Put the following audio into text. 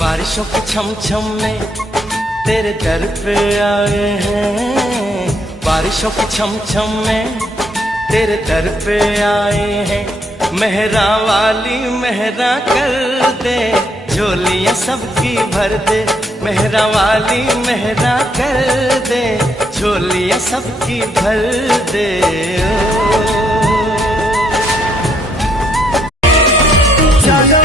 बारिशों के छम छम में तेरे दर पे आए हैं, बारिशों के छम छम में तेरे दर पे आए हैं। मेहरा वाली मेहरा कर दे, झोलियां सबकी भर दे। मेहरा वाली मेहरा कर दे, झोलियां सबकी भर दे। ओ